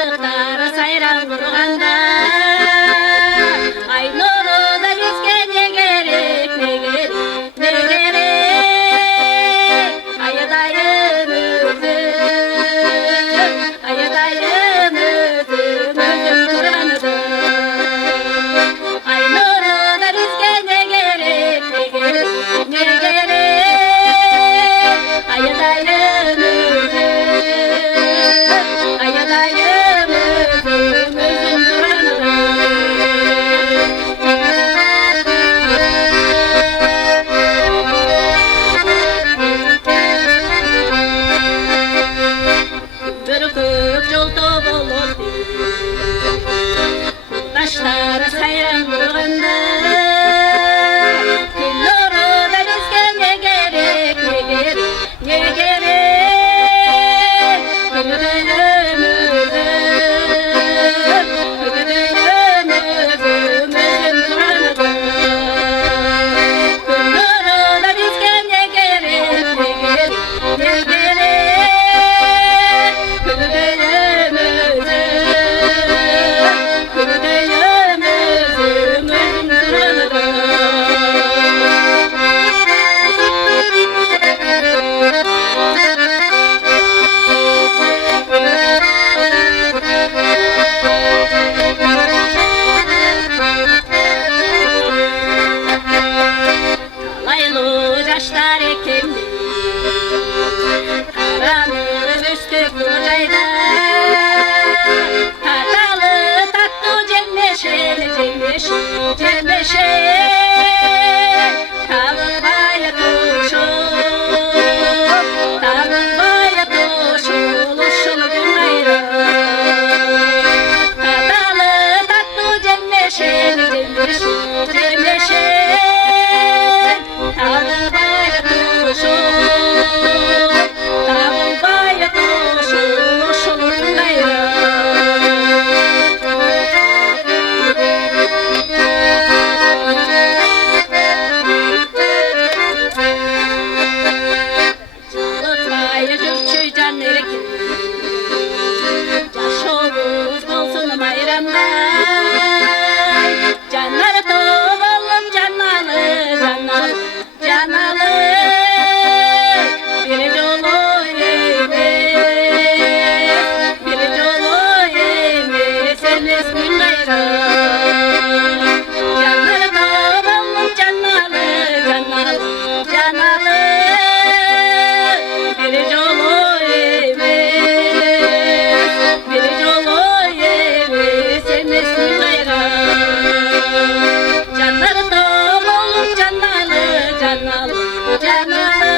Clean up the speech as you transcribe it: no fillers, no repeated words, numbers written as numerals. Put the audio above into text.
Barıklar sayran kurganda ay nuru da bizge ne gerek ne gerek ne gerek ayadayım özüm ayadayım özüm özüm kurganıdı ay nuru da bizge ne gerek ne gerek ne gerek ayadayım özüm ayadayım özüm özüm kurganıdı Bürküp jolto bolup taşlar sayran kurganda Tilloro da bizge ne gerek ne gerek ne gerek Gülüdeyim özüm gülüdeyim özüm özüm kurganıdı Tilloro da bizge ne gerek ne gerek ne gerek Gülüdeyim özüm gülüdeyim özüm özüm kurganıdı Talaylı yaşlar ekimli Karanlık üstü kurcayda Tatalı tatlı cembeşeli cembeşel cembeşel Tavuk baya tuşul Tavuk baya tuşul Uşul gün gayrı Tatalı tatlı cembeşeli cembeşel cembeşel Tavuk baya tuşul Tavuk baya tuşul Uşul gün gayrı Çalıtmayı jürçü canları kim Yaşoluz bolsun bayramda Canları tovalım canalı canalı canalı Bir yolu yemek Bir yolu yemek Sen esmin gayrı Canları tovalım canalı canalı canalı Bir yolu yemek Bir yolu yemek Sen esmin gayrı Canları tovalım canalı canalı canalı